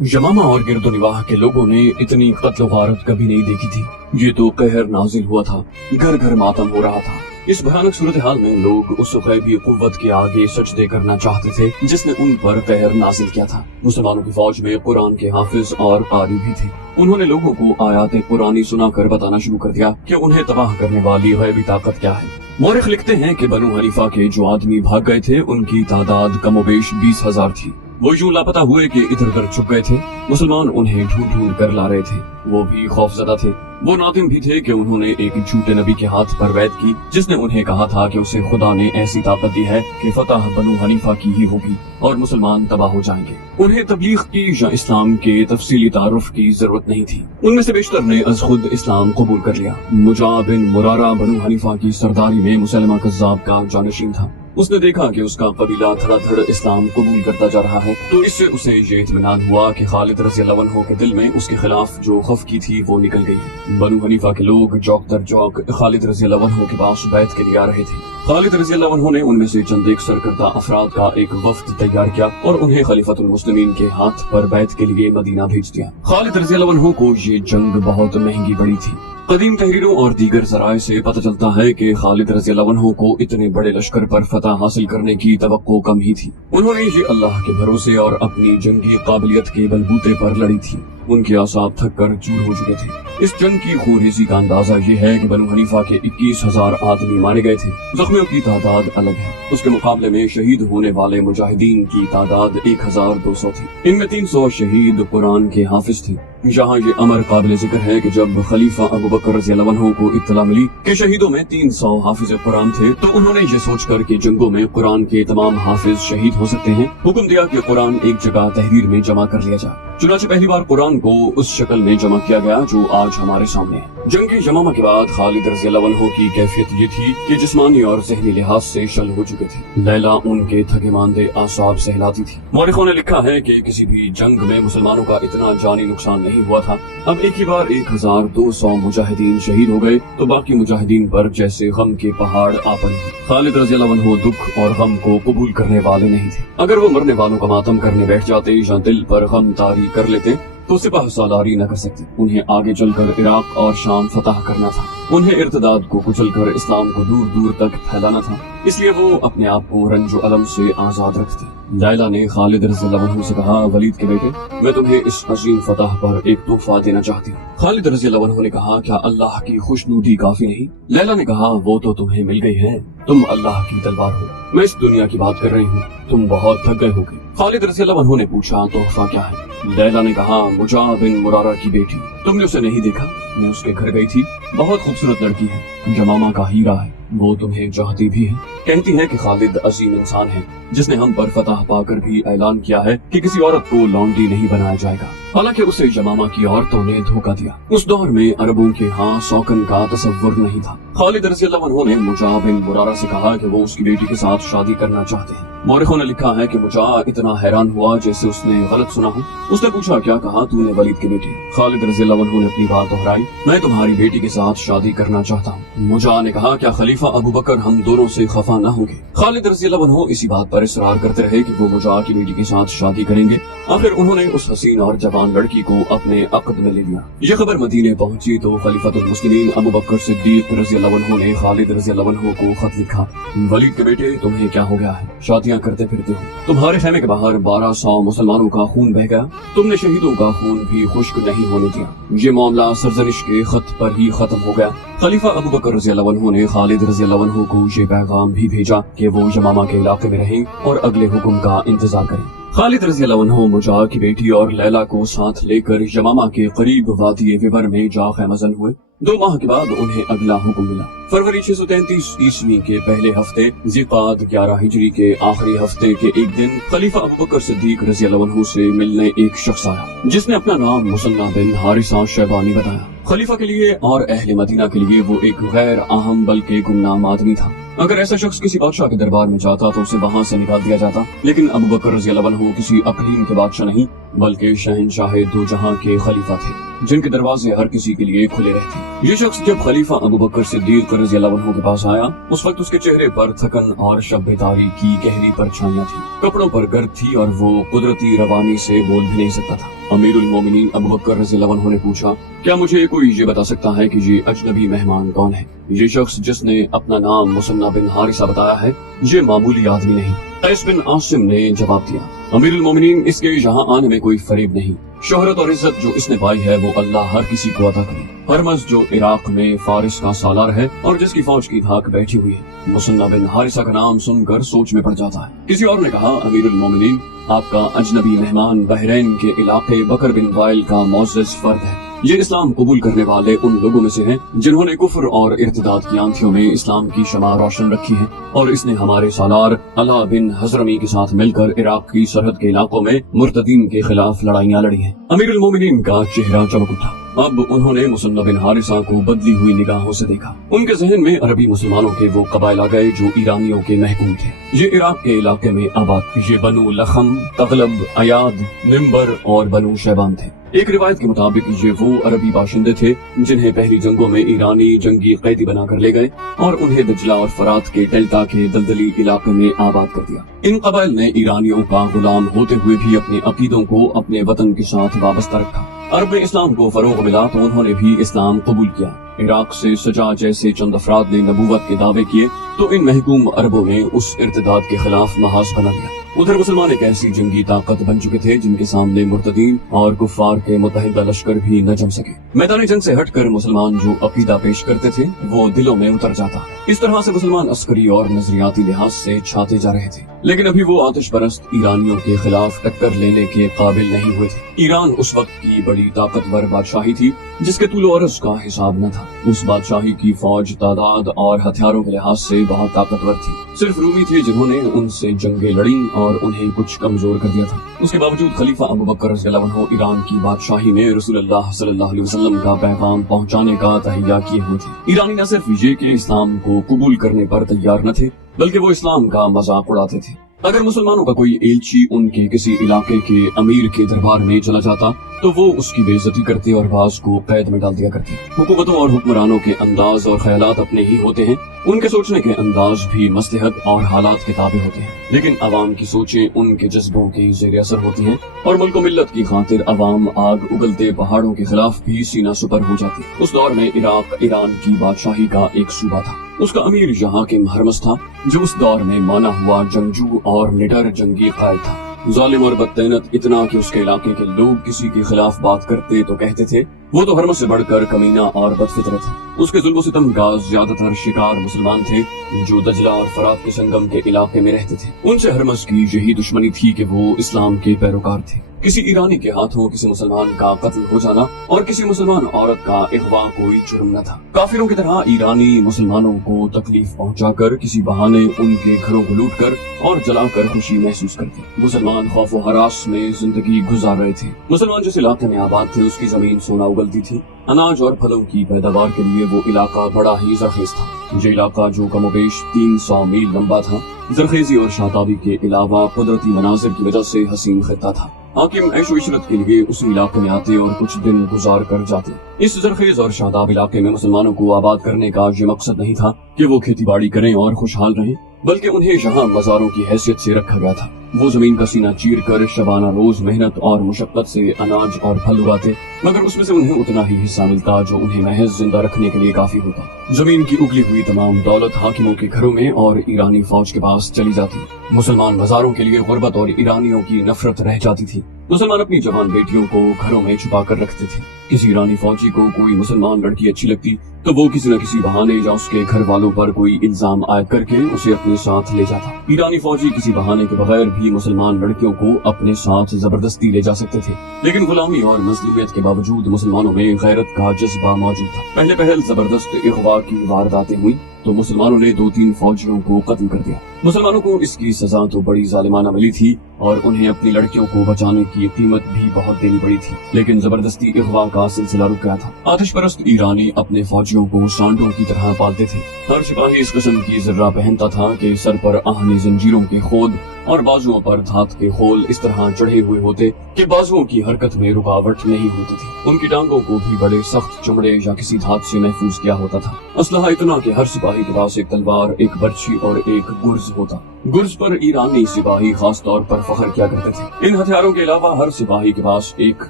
यमामा और गिरदोनिवाह के लोगों ने इतनी कत्ल गारत कभी नहीं देखी थी। ये तो कहर नाजिल हुआ था, घर घर मातम हो रहा था। इस भयानक सूरत हाल में लोग उस गैबी कुव्वत के आगे सजदे करना चाहते थे जिसने उन पर कहर नाजिल किया था। मुसलमानों की फौज में कुरान के हाफिज और कारी भी थे। उन्होंने लोगों को आयातें पुरानी सुनाकर बताना शुरू कर दिया कि उन्हें तबाह करने वाली गैबी ताकत क्या है। मौरिख लिखते हैं कि बनु हनीफा के जो आदमी भाग गए थे उनकी तादाद कमोबेश 20,000 थी। वो यूं लापता हुए कि इधर उधर छुप गए थे। मुसलमान उन्हें ढूंढ ढूंढ कर ला रहे थे। वो भी खौफजदा थे। वो नादिम भी थे कि उन्होंने एक झूठे नबी के हाथ पर वैद की जिसने उन्हें कहा था कि उसे खुदा ने ऐसी ताकत दी है कि फतह बनु हनीफा की ही होगी और मुसलमान तबाह हो जाएंगे। उन्हें तबलीग की या इस्लाम के तफसीली तारुफ की जरूरत नहीं थी। उनमें से बेशतर ने अज खुद इस्लाम कबूल कर लिया। मुजा बिन मुरारा बनु हनीफा की सरदारी में मुसलमा कज़्ज़ाब का जानशीन था। उसने देखा कि उसका कबीला धड़ाधड़ इस्लाम कबूल करता जा रहा है, तो इससे उसे ये इत्मीनान हुआ कि खालिद रज़ियल्लाहु अन्हु के दिल में उसके खिलाफ जो खौफ की थी वो निकल गई है। बनु हनीफा के लोग चौक दर चौक खालिद रज़ियल्लाहु अन्हु के पास बैत के लिए आ रहे थे। खालिद रज़ियल्लाहु अन्हु ने उनमें से चंद एक सरकर्दा अफराद का एक वफ्द तैयार किया और उन्हें खलीफतुल मुस्लिमीन के हाथ पर बैत के लिए मदीना भेज दिया। खालिद रज़ियल्लाहु अन्हु को ये जंग बहुत महंगी पड़ी थी। कदीम तहरीरों और दीगर जराए से पता चलता है कि खालिद रज़ियल्लाहु अन्हु को इतने बड़े लश्कर पर फतह हासिल करने की तवक्को कम ही थी। उन्होंने ये अल्लाह के भरोसे और अपनी जंगी काबिलियत के बलबूते पर लड़ी थी। उनके आसाब थक कर चूर हो चुके थे। इस जंग की खूनरेजी का अंदाजा ये है कि बनु हनीफा के 21,000 आदमी मारे गए थे। जख्मियों की तादाद अलग है। उसके मुकाबले में शहीद होने वाले मुजाहिदीन की तादाद 1,200 थी। इनमें 300 शहीद कुरान के हाफिज थे। यहाँ ये अमर काबिल जिक्र है कि जब खलीफा अबू बकर रज़ियल्लाहु अन्हु को इत्तला मिली कि शहीदों में 300 हाफिज कुरान थे, तो उन्होंने ये सोचकर कि जंगों में कुरान के तमाम हाफिज शहीद हो सकते हैं, हुक्म दिया कि कुरान एक जगह तहरीर में जमा कर लिया जाए। चुनांचे पहली बार कुरान को उस शक्ल में जमा किया गया जो आज हमारे सामने है। जंगी यमामा के बाद खालिद रज़ियल्लाहु अन्हु की कैफियत ये थी कि जिस्मानी और ज़हनी लिहाज से शल हो चुके थे। लैला उनके थके मांदे आसाब सहलाती थी। मौरिखों ने लिखा है कि किसी भी जंग में मुसलमानों का इतना जानी नुकसान नहीं हुआ था। अब एक ही बार 1,200 मुजाहिदीन शहीद हो गए तो बाकी मुजाहिदीन पर जैसे गम के पहाड़ आ पड़े। खालिद रज़ियल्लाहु अन्हु दुख और गम को कबूल करने वाले नहीं थे। अगर वो मरने वालों का मातम करने बैठ जाते या दिल पर गम तारी कर लेते तो सिपाह सालारी न कर सकते। उन्हें आगे चलकर इराक और शाम फतह करना था। उन्हें इर्तदाद को कुचलकर इस्लाम को दूर दूर तक फैलाना था। इसलिए वो अपने आप को रंजो अलम से आजाद रखते। लैला ने खालिद रज़ियल्लाहु अन्हु से कहा, वलीद के बेटे, मैं तुम्हें इस अजीम फतह पर एक तोहफा देना चाहती हूँ। खालिद रज़ियल्लाहु अन्हु ने कहा, क्या अल्लाह की खुशनुदी काफी नहीं? लैला ने कहा, वो तो तुम्हें मिल गई है। तुम अल्लाह की तलवार हो। मैं इस दुनिया की बात कर रही हूँ। तुम बहुत थक गए होगे। खालिद रज़ियल्लाहु अन्हु ने पूछा, तोहफा क्या है? लैला ने कहा, मुजा बिन मुरारा की बेटी। तुमने उसे नहीं देखा? मैं उसके घर गई थी। बहुत खूबसूरत लड़की है, यमामा का हीरा है। वो तुम्हें चाहती भी है। कहती है कि खालिद अजीम इंसान है जिसने हम पर फतह पाकर भी ऐलान किया है कि किसी औरत को लौंडी नहीं बनाया जाएगा। हालांकि उसे यमामा की औरतों ने धोखा दिया। उस दौर में अरबों के यहाँ सौकन का तसव्वुर नहीं था। खालिद रज़ियल्लाहु अन्हु ने मुजा बिन मुरारा से कहा कि वो उसकी बेटी के साथ शादी करना चाहते हैं। मौरिखों ने लिखा है कि मुजा इतना हैरान हुआ जैसे उसने गलत सुना हो। उसने पूछा, क्या कहा तूने वलीद की बेटी? खालिद रज़ियल्लाहु अन्हु ने अपनी बात दोहराई, मैं तुम्हारी बेटी के साथ शादी करना चाहता हूँ। मुजा ने कहा, क्या खलीफा अबू बकर हम दोनों से खफा न होंगे? खालिद रज़ियल्लाहु अन्हु इसी बात पर इसरार करते रहे कि वो मुजा की बेटी के साथ शादी करेंगे। आखिर उन्होंने उस हसीन और जवान लड़की को अपने अक़द में ले लिया। ये खबर मदीने पहुंची तो खलीफतुल मुस्लिमीन अबू बकर सिद्दीक रज़ियल्लाहु अन्हु ने खालिद रज़ियल्लाहु अन्हु को खत लिखा, वलीद के बेटे, तुम्हें क्या हो गया है? शादियां करते फिरते हो। तुम्हारे खेमे के बाहर 1200 मुसलमानों का खून बह गया। तुमने शहीदों का खून भी खुश्क नहीं होने दिया। ये मामला सरजनिश के खत पर ही खत्म हो गया। खलीफा अबू बकर रज़ियल्लाहु अन्हु ने खालिद रज़ियल्लाहु अन्हु को ये पैगाम भी भेजा कि वो यमामा के इलाके में रहें और अगले हुक्म का इंतजार करें। खालिद रज़ियल्लाहु अन्हु मुजा की बेटी और लैला को साथ लेकर यमामा के करीब वादी विबर में जा ख़ैमज़न हुए। 2 माह के बाद उन्हें अगला हुक्म मिला। फरवरी 633 ईस्वी के पहले हफ्ते ज़िक़ाद 11 हिजरी के आखिरी हफ्ते के एक दिन खलीफा अबू बकर सिद्दीक रज़ियल्लाहु अन्हु से मिलने एक शख्स आया जिसने अपना नाम मुसन्ना बिन हारिसा शैबानी बताया। खलीफा के लिए और अहले मदीना के लिए वो एक गैर अहम बल्कि गुमनाम आदमी था। अगर ऐसा शख्स किसी बादशाह के दरबार में जाता तो उसे वहाँ से निकाल दिया जाता, लेकिन अबू बकर रज़ियल्लाहु अन्हु किसी अक़लीम के बादशाह नहीं बल्कि शहनशाह दो जहां के खलीफा थे, जिनके दरवाजे हर किसी के लिए खुले रहते। ये शख्स जब खलीफा अबू बकर सिद्दीक रज़ियल्लाहु अन्हु के पास आया, उस वक्त उसके चेहरे पर थकन और शब-ए-तारी की गहरी परछाइयां थी, कपड़ों पर गर्द थी और वो कुदरती रवानी से बोल भी नहीं सकता था। अमीरुल मोमिनीन अबू बकर रज़ियल्लाहु अन्हु ने पूछा, क्या मुझे कोई ये बता सकता है कि ये अजनबी मेहमान कौन है? ये शख्स जिसने अपना नाम मुसन्ना बिन हारिसा बताया है, ये मामूली आदमी नहीं। कैस बिन आसिम ने जवाब दिया, अमीरुल मोमिनीन, इसके यहाँ आने में कोई फरेब नहीं। शोहरत और इज्जत जो इसने पाई है वो अल्लाह हर किसी को अता करे। हरमज जो इराक में फारिस का सालार है और जिसकी फौज की धाक बैठी हुई है। मुसन्ना बिन हारिसा का नाम सुनकर सोच में पड़ जाता है। किसी और ने कहा, अमीरुल मोमिनीन, आपका अजनबी मेहमान बहरैन के इलाके बकर बिन वाइल का मोअज़्ज़ज़ फर्द है। ये इस्लाम कबूल करने वाले उन लोगों में से हैं जिन्होंने कुफ्र और इर्तिदाद की आंधियों में इस्लाम की शमा रोशन रखी है, और इसने हमारे सालार अला बिन हजरमी के साथ मिलकर इराक की सरहद के इलाकों में मुर्तदीन के खिलाफ लड़ाइयाँ लड़ी हैं। अमीरुल मोमिनीन का चेहरा चमक उठा। अब उन्होंने मुसन्ना बिन हारिसा को बदली हुई निगाहों से देखा। उनके जहन में अरबी मुसलमानों के वो कबाइल आ गए जो ईरानियों के महकूम थे। ये इराक के इलाके में आबाद, ये बनु लखम, तगलब, अयाद, निम्बर और बनु शैबान थे। एक रिवायत के मुताबिक ये वो अरबी बाशिंदे थे जिन्हें पहली जंगों में ईरानी जंगी कैदी बनाकर ले गए और उन्हें दजला और फरात के डेल्टा के दलदली इलाके में आबाद कर दिया। इन कबाइल ने ईरानियों का गुलाम होते हुए भी अपने अकीदों को अपने वतन के साथ वाबस्ता रखा। अरब में इस्लाम को फरोग मिला तो उन्होंने भी इस्लाम कबूल किया। इराक से सजा जैसे चंद अफराद ने नबूवत के दावे किए तो इन महकूम अरबों ने उस इर्तिदाद के खिलाफ महाज बना लिया। उधर मुसलमान एक ऐसी जंगी ताकत बन चुके थे जिनके सामने मुर्तदीन और कुफ्फार के मुतहिदा लश्कर भी न जम सके। मैदानी जंग से हटकर मुसलमान जो अकीदा पेश करते थे वो दिलों में उतर जाता। इस तरह से मुसलमान अस्करी और नजरियाती लिहाज से छाते जा रहे थे, लेकिन अभी वो आतिश परस्त ईरानियों के खिलाफ टक्कर लेने के काबिल नहीं हुए थे। ईरान उस वक्त की बड़ी ताकतवर बादशाही थी जिसके तूल और अर्ज का हिसाब न था। उस बादशाही की फौज तादाद और हथियारों के लिहाज से बहुत ताकतवर थी। सिर्फ रूमी थे जिन्होंने उनसे जंगें लड़ी और उन्हें कुछ कमजोर कर दिया था। उसके बावजूद खलीफा अबू बकर रज़ियल्लाहु अन्हु ईरान की बादशाही में रसूलुल्लाह सल्लल्लाहु अलैहि वसल्लम का पैगाम पहुंचाने का तहैया किए हुए थे। ईरानी न सिर्फ ये कि इस्लाम को कबूल करने पर तैयार न थे, बल्कि वो इस्लाम का मजाक उड़ाते थे। अगर मुसलमानों का कोई एलची उनके किसी इलाके के अमीर के दरबार में चला जाता तो वो उसकी बेइज्जती करते और बाज को कैद में डाल दिया करते। हुकूमतों और हुक्मरानों के अंदाज और ख्यालात अपने ही होते हैं, उनके सोचने के अंदाज भी मसलहत और हालात के ताबे होते हैं, लेकिन अवाम की सोचें उनके जज्बों की ज़ेर असर होती हैं और मुल्क मिल्लत की खातिर अवाम आग उगलते पहाड़ों के खिलाफ भी सीना सुपर हो जाती। उस दौर में इराक ईरान की बादशाही का एक सूबा था। उसका अमीर यहाँ के हरमज था जो उस दौर में माना हुआ जंगजू और निडर जंगी कायद था। जालिम और बदतैनत इतना कि उसके इलाके के लोग किसी के खिलाफ बात करते तो कहते थे वो तो हरमज से बढ़कर कमीना और बदफितरत है। उसके जुल्म सितम का ज्यादातर शिकार मुसलमान थे जो दजला और फरात के संगम के इलाके में रहते थे। उनसे हरमज की यही दुश्मनी थी कि वो इस्लाम के पैरोकार थे। किसी ईरानी के हाथों किसी मुसलमान का कत्ल हो जाना और किसी मुसलमान औरत का अगवा कोई जुर्म न था। काफिरों की तरह ईरानी मुसलमानों को तकलीफ पहुंचाकर किसी बहाने उनके घरों को लूटकर और जलाकर खुशी महसूस करते। मुसलमान खौफ व हरास में जिंदगी गुजार रहे थे। मुसलमान जिस इलाके में आबाद थे उसकी जमीन सोना उगलती थी। अनाज और फलों की पैदावार के लिए वो इलाका बड़ा ही जरखेज था। ये इलाका जो कमोबेश 300 मील लंबा था, जरखेजी और शाताबी के अलावा कुदरती मनाजिर की वजह से हसीन खित्ता था। हाकिम ऐशो इशरत के लिए उस इलाके में आते और कुछ दिन गुजार कर जाते। इस जरखेज और शादाब इलाके में मुसलमानों को आबाद करने का ये मकसद नहीं था कि वो खेती बाड़ी करें और खुशहाल रहें, बल्कि उन्हें यहाँ मज़ारों की हैसियत से रखा गया था। वो जमीन का सीना चीर कर शबाना रोज मेहनत और मुशक्कत से अनाज और फल उगाते, मगर उसमें से उन्हें उतना ही हिस्सा मिलता जो उन्हें महज जिंदा रखने के लिए काफी होता। जमीन की उगली हुई तमाम दौलत हाकिमों के घरों में और ईरानी फौज के पास चली जाती। मुसलमान मज़ारों के लिए गुर्बत और ईरानियों की नफरत रह जाती थी। मुसलमान अपनी जवान बेटियों को घरों में छुपा कर रखते थे। किसी ईरानी फौजी को कोई मुसलमान लड़की अच्छी लगती तो वो किसी न किसी बहाने या उसके घर वालों पर कोई इल्जाम आयद करके उसे अपने साथ ले जाता। ईरानी फौजी किसी बहाने के बगैर भी मुसलमान लड़कियों को अपने साथ जबरदस्ती ले जा सकते थे, लेकिन गुलामी और मजलूमियत के बावजूद मुसलमानों में गैरत का जज्बा मौजूद था। पहले पहल जबरदस्त अगवा की वारदातें हुई तो मुसलमानों ने 2-3 फौजियों को कत्ल कर दिया। मुसलमानों को इसकी सजा तो बड़ी जालिमाना मिली थी और उन्हें अपनी लड़कियों को बचाने की कीमत भी बहुत देनी पड़ी थी, लेकिन जबरदस्ती अगवा का सिलसिला रुक गया था। आतिश परस्त ईरानी अपने फौजियों को सांडों की तरह पालते थे। हर सिपाही इस किस्म की जर्रा पहनता था कि सर पर आहनी जंजीरों के खोद और बाजुओं पर धात के खोल इस तरह चढ़े हुए होते कि बाजुओं की हरकत में रुकावट नहीं होती थी। उनकी टांगों को भी बड़े सख्त चमड़े या किसी धात से महफूज किया होता था। असलहा इतना कि हर सिपाही के पास एक तलवार, एक बर्छी और एक गुर्ज होता। गुर्ज पर ईरानी सिपाही खास तौर पर फख्र किया करते थे। इन हथियारों के अलावा हर सिपाही के पास एक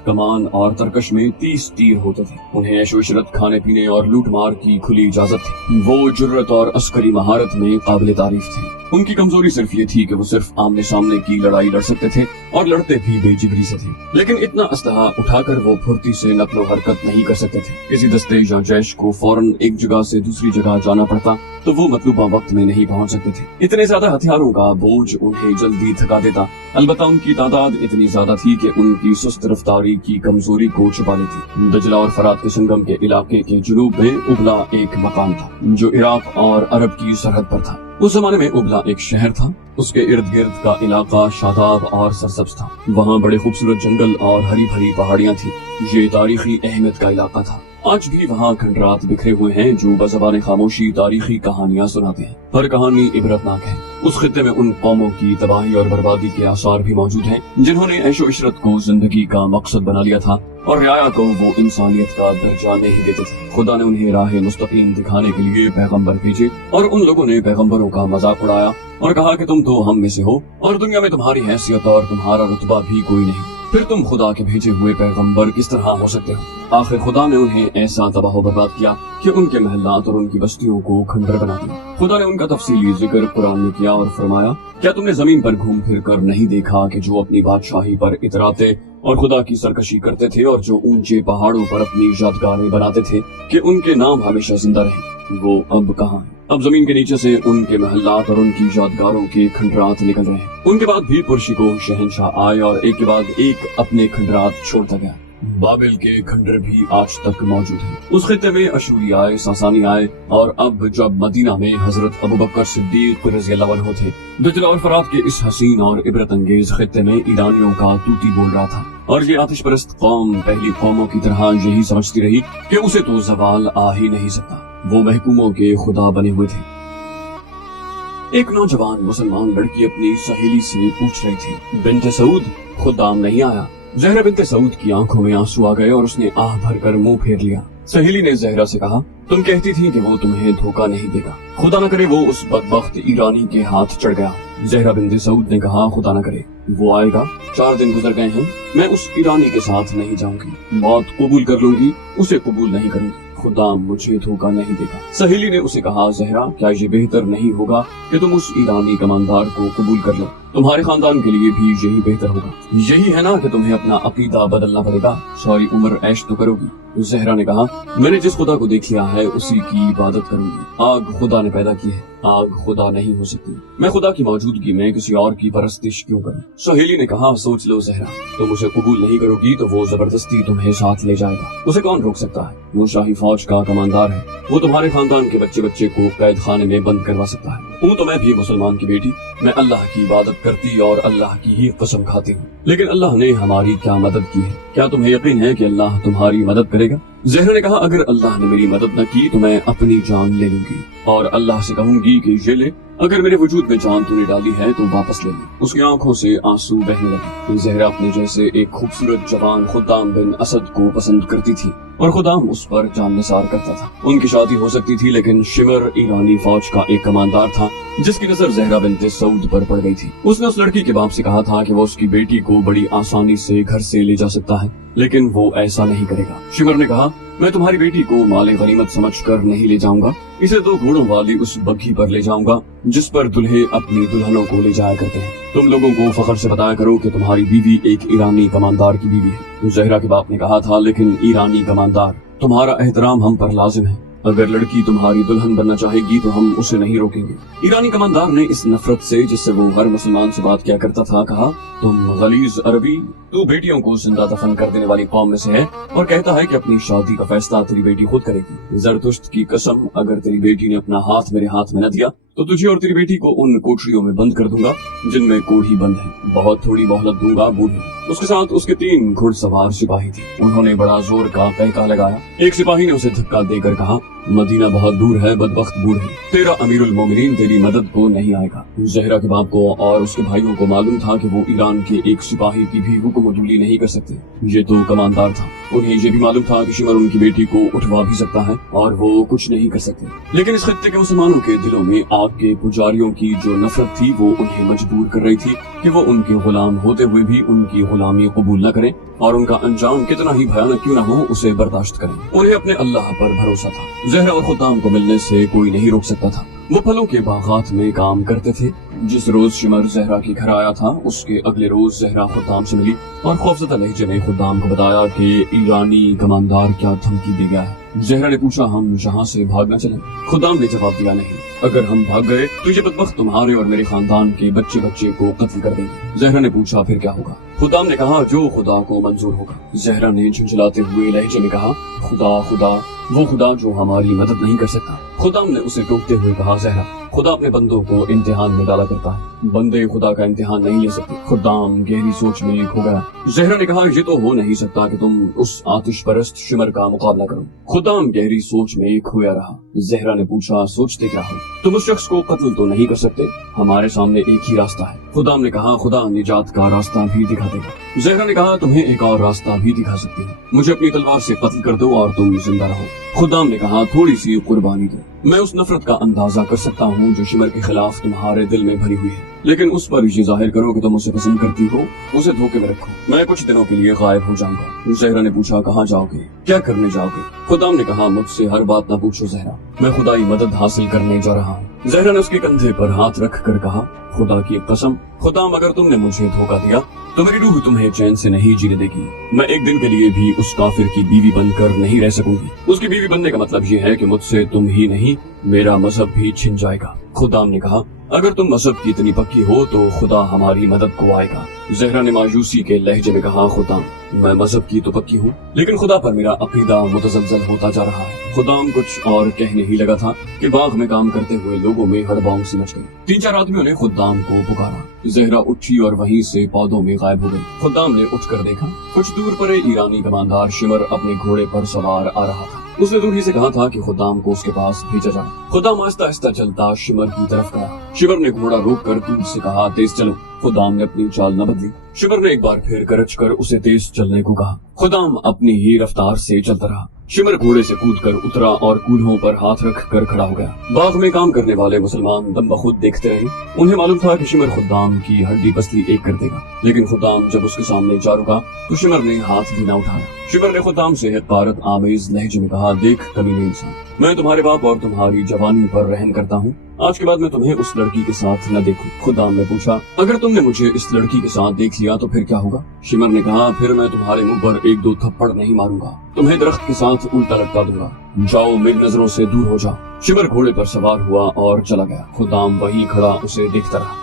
कमान और तरकश में 30 तीर होते थे। उन्हें ऐशो इशरत, खाने पीने और लूट मार की खुली इजाजत थी। वो जुर्रत और अस्करी महारत में काबिल तारीफ थे। उनकी कमजोरी सिर्फ ये थी कि वो सिर्फ आमने सामने की लड़ाई लड़ सकते थे और लड़ते भी बेजिगरी से थे। लेकिन इतना असलहा उठाकर वो फुर्ती से नकलो हरकत नहीं कर सकते थे। किसी दस्ते या जैश को फौरन एक जगह से दूसरी जगह जाना पड़ता तो वो मतलूबा वक्त में नहीं पहुंच सकते थे। इतने ज्यादा हथियारों का बोझ उन्हें जल्दी थका देता। अलबत्ता उनकी तादाद इतनी ज्यादा थी कि उनकी सुस्त रफ्तारी की कमजोरी को छुपा लेती। दजला और फरात के संगम के इलाके के जुनूब में उबला एक मकाम था जो इराक और अरब की सरहद पर था। उस जमाने में उबला एक शहर था। उसके इर्द गिर्द का इलाका शादाब और सरसब्ज था। वहाँ बड़े खूबसूरत जंगल और हरी भरी पहाड़ियाँ थी। ये तारीखी अहमियत का इलाका था। आज भी वहाँ खंडरात बिखरे हुए हैं जो बज़बान खामोशी तारीखी कहानियाँ सुनाते हैं। हर कहानी इबरतनाक है। उस खित्ते में उन कौमों की तबाही और बर्बादी के आसार भी मौजूद हैं जिन्होंने ऐशो इशरत को जिंदगी का मकसद बना लिया था और रियाया को वो इंसानियत का दर्जा नहीं देते थे। खुदा ने उन्हें राह मुस्तकीम दिखाने के लिए पैगंबर भेजे और उन लोगों ने पैगंबरों का मजाक उड़ाया और कहा कि तुम तो हम में से हो और दुनिया में तुम्हारी हैसियत और तुम्हारा रुतबा भी कोई नहीं, फिर तुम खुदा के भेजे हुए पैगंबर किस तरह हो सकते हो। आखिर खुदा ने उन्हें ऐसा तबाह बर्बाद किया कि उनके महल्लात और उनकी बस्तियों को खंडर बना दिया। खुदा ने उनका तफसीली जिक्र कुरान में किया और फरमाया, क्या तुमने जमीन पर घूम फिर कर नहीं देखा कि जो अपनी बादशाही पर इतराते और खुदा की सरकशी करते थे और जो ऊंचे पहाड़ों पर अपनी यादगारें बनाते थे कि उनके नाम हमेशा जिंदा रहे, वो अब कहाँ हैं? अब जमीन के नीचे से उनके महल्लात और उनकी यादगारों के खंडरात निकल रहे हैं। उनके बाद भी पुरशिको शहनशाह आए और एक के बाद एक अपने खंडरात छोड़ता गया। बाबिल के खंडर भी आज तक मौजूद हैं। उस खित्ते में अशूरी आए, सासानी आए और अब जब मदीना में हजरत अबू बकर सिद्दीक रज़ियल्लाहु अन्हु थे। दजला और फरात के इस हसीन और इबरत अंगेज खित्ते में ईरानियों का तूती बोल रहा था और ये आतिश परस्त कौम पहली कौमों की तरह यही समझती रही कि उसे तो जवाल आ ही नहीं सकता। वो महकूमों के खुदा बने हुए थे। एक नौजवान मुसलमान लड़की अपनी सहेली से पूछ रही थी, बिन्ते सऊद, खुदाम नहीं आया? ज़हरा बिन्ते सऊद की आंखों में आंसू आ गए और उसने आह भरकर मुंह फेर लिया। सहेली ने ज़हरा से कहा, तुम कहती थी कि वो तुम्हें धोखा नहीं देगा। खुदा न करे वो उस बदबख्त ईरानी के हाथ चढ़ गया। ज़हरा बिन्ते सऊद ने कहा, खुदा न करे वो आएगा। 4 दिन गुजर गए हैं, मैं उस ईरानी के साथ नहीं जाऊंगी। मौत कबूल कर लूंगी, उसे कबूल नहीं करूंगी। खुदा मुझे धोखा नहीं देगा। सहेली ने उसे कहा, ज़हरा, क्या ये बेहतर नहीं होगा कि तुम उस ईरानी कमांडर को कबूल कर लो? तुम्हारे खानदान के लिए भी यही बेहतर होगा। यही है ना कि तुम्हें अपना अकीदा बदलना पड़ेगा। सारी उम्र ऐश तो करोगी। ज़हरा ने कहा, मैंने जिस खुदा को देख लिया है उसी की इबादत करूंगी। आग खुदा ने पैदा की है, आग खुदा नहीं हो सकती। मैं खुदा की मौजूदगी में किसी और की परस्तिश क्यों करूं? सहेली ने कहा, सोच लो ज़हरा, तुम उसे कबूल नहीं करोगी तो वो जबरदस्ती तुम्हें साथ ले जाएगा। उसे कौन रोक सकता है? वो शाही फौज का कमांडर है। वो तुम्हारे खानदान के बच्चे बच्चे को कैद खाने में बंद करवा सकता है। हूँ तो मैं भी मुसलमान की बेटी, मैं अल्लाह की इबादत करती और अल्लाह की ही कसम खाती हूँ, लेकिन अल्लाह ने हमारी क्या मदद की है? क्या तुम्हें यकीन है कि अल्लाह तुम्हारी मदद करेगा? ज़हरा ने कहा, अगर अल्लाह ने मेरी मदद न की तो मैं अपनी जान ले लूंगी और अल्लाह से कहूंगी कि ये ले, अगर मेरे वजूद में जान तूने डाली है तो वापस ले ले। उसकी आंखों से आंसू बहने लगे। ज़हरा अपने जैसे एक खूबसूरत जवान खुदाम बिन असद को पसंद करती थी और खुदाम उस पर जान निसार करता था। उनकी शादी हो सकती थी, लेकिन शिमर ईरानी फौज का एक कमांडर था जिसकी नजर ज़हरा बिन्ते सऊद पर पड़ गई थी। उसने उस लड़की के बाप से कहा था कि वो उसकी बेटी को बड़ी आसानी से घर से ले जा सकता है, लेकिन वो ऐसा नहीं करेगा। शिमर ने कहा, मैं तुम्हारी बेटी को माले गनीमत समझकर नहीं ले जाऊंगा, इसे 2 घोड़ों वाली उस बग्घी पर ले जाऊंगा जिस पर दुल्हे अपनी दुल्हनों को ले जाया करते हैं। तुम लोगों को फख्र से बताया करो कि तुम्हारी बीवी एक ईरानी कमांडर की बीवी है। ज़हरा के बाप ने कहा था, लेकिन ईरानी कमांडर, तुम्हारा एहतराम हम पर लाजिम है। अगर लड़की तुम्हारी दुल्हन बनना चाहेगी तो हम उसे नहीं रोकेंगे। ईरानी कमांडर ने इस नफरत से जिससे वो हर मुसलमान से बात किया करता था कहा, तुम गलीज अरबी, तू बेटियों को जिंदा दफन कर देने वाली कौम में से है और कहता है कि अपनी शादी का फैसला तेरी बेटी खुद करेगी। जरतुश्त की कसम, अगर तेरी बेटी ने अपना हाथ मेरे हाथ में न दिया तो तुझे और तेरी बेटी को उन कोठरियों में बंद कर दूंगा जिनमें कोढ़ी बंद है। बहुत थोड़ी मोहलत दूंगा बूढ़ी। उसके साथ उसके 3 घुड़सवार सिपाही थे। उन्होंने बड़ा जोर का पैका लगाया। एक सिपाही ने उसे धक्का देकर कहा, मदीना बहुत दूर है बदबख्त बूढ़े, तेरा अमीरुल मोमिनीन तेरी मदद को नहीं आएगा। जहरा के बाप को और उसके भाइयों को मालूम था कि वो ईरान के एक सिपाही की भी हुक्मदुली नहीं कर सकते। ये तो कमानदार था। उन्हें ये भी मालूम था कि शिमर उनकी बेटी को उठवा भी सकता है और वो कुछ नहीं कर सकते। लेकिन इस खत्ते के मुसलमानों के दिलों में आग के पुजारियों की जो नफरत थी वो उन्हें मजबूर कर रही थी कि वो उनके गुलाम होते हुए भी उनकी गुलामी कबूल न करें और उनका अंजाम कितना ही भयानक क्यों न हो उसे बर्दाश्त करें। उन्हें अपने अल्लाह पर भरोसा था। जहरा और खुदाम को मिलने से कोई नहीं रोक सकता था। वो फलों के बागात में काम करते थे। जिस रोज शिमर जहरा के घर आया था उसके अगले रोज जहरा खुदाम से मिली और खौफजदा लहजे में खुदाम को बताया कि ईरानी कमांडर क्या धमकी दे गया है। जहरा ने पूछा, हम यहाँ से भागना चले? खुदाम ने जवाब दिया, नहीं, अगर हम भाग गए तो ये बदबख्त तुम्हारे और मेरे खानदान के बच्चे बच्चे को कत्ल कर देंगे। जहरा ने पूछा, फिर क्या होगा? खुदाम ने कहा, जो खुदा को मंजूर होगा। जहरा ने झुंझलाते हुए लहजे में कहा, खुदा खुदा, वो खुदा जो हमारी मदद नहीं कर सकता। खुदाम ने उसे टोकते हुए कहा, जहरा, खुदा अपने बंदों को इम्तिहान में डाला करता है, बंदे खुदा का इम्तिहान नहीं ले सकते। खुदाम गहरी सोच में खो गया। जहरा ने कहा, ये तो हो नहीं सकता कि तुम उस आतिश परस्त शिमर का मुकाबला करो। खुदाम गहरी सोच में खोया रहा। जहरा ने पूछा, सोचते क्या हो? तुम उस शख्स को कत्ल तो नहीं कर सकते, हमारे सामने एक ही रास्ता है। खुदाम ने कहा, खुदा निजात का रास्ता भी दिखा देगा। जहरा ने कहा, तुम्हें एक और रास्ता भी दिखा सकती है, मुझे अपनी तलवार से कत्ल कर दो और तुम जिंदा रहो। खुदाम ने कहा, थोड़ी सी कुर्बानी दो, मैं उस नफरत का अंदाजा कर सकता हूँ जो शिमर के खिलाफ तुम्हारे दिल में भरी हुई है, लेकिन उस पर ये जाहिर करो कि तुम उसे पसंद करती हो, उसे धोखे में रखो। मैं कुछ दिनों के लिए गायब हो जाऊंगा। जहरा ने पूछा, कहाँ जाओगे, क्या करने जाओगे? खुदाम ने कहा, मुझसे हर बात न पूछो जहरा, मैं खुदाई मदद हासिल करने जा रहा हूँ। जहरा ने उसके कंधे पर हाथ रख कर कहा, खुदा की कसम खुदाम, अगर तुमने मुझे धोखा दिया तो मेरी रूह तुम्हें चैन से नहीं जीने देगी। मैं एक दिन के लिए भी उस काफिर की बीवी बनकर नहीं रह सकूंगी। उसकी बीवी बनने का मतलब ये है कि मुझसे तुम ही नहीं मेरा मजहब भी छिन जाएगा। खुदाम ने कहा, अगर तुम मजहब की इतनी पक्की हो तो खुदा हमारी मदद को आएगा। जहरा ने मायूसी के लहजे में कहा, खुदाम, मैं मजहब की तो पक्की हूँ, लेकिन खुदा पर मेरा अकीदा मुतजलजल होता जा रहा है। खुदाम कुछ और कहने ही लगा था कि बाग में काम करते हुए लोगों में हड़बड़ाहट सी मच गई। 3-4 आदमियों ने खुदाम को पुकारा। जहरा उठी और वहीं से पौधों में गायब हो गई। खुदाम ने उठकर देखा, कुछ दूर पर ईरानी कमांडर शिमर अपने घोड़े पर सवार आ रहा था। उसने दूरही से कहा था कि खुदाम को उसके पास भेजा जाए। खुदाम आहिस्ता आहिस्ता चलता शिमर की तरफ गया। शिमर ने घोड़ा रोक कर दूर से कहा, तेज चलो। खुदाम ने अपनी चाल न बदली। शिमर ने एक बार फिर गरज कर उसे तेज चलने को कहा। खुदाम अपनी ही रफ्तार से चलता रहा। शिमर घोड़े से कूदकर उतरा और कूल्हों पर हाथ रख कर खड़ा हो गया। बाग में काम करने वाले मुसलमान दम बखुद देखते रहे। उन्हें मालूम था कि शिमर खुदाम की हड्डी पसली एक कर देगा, लेकिन खुदाम जब उसके सामने जा रुका तो शिमर ने हाथ भी न उठाया। शिमर ने खुदाम से हक़ारत आमेज लहजे में कहा, देख कमीने इंसान, मैं तुम्हारे बाप और तुम्हारी जवानी पर रहम करता हूँ। आज के बाद मैं तुम्हें उस लड़की के साथ न देखूं। खुदाम ने पूछा, अगर तुमने मुझे इस लड़की के साथ देख लिया तो फिर क्या होगा? शिमर ने कहा, फिर मैं तुम्हारे मुंह पर 1-2 थप्पड़ नहीं मारूंगा, तुम्हें दरख्त के साथ उल्टा लटका दूंगा। जाओ, मेरी नजरों से दूर हो जाओ। शिमर घोड़े पर सवार हुआ और चला गया। खुदाम वहीं खड़ा उसे देखता रहा।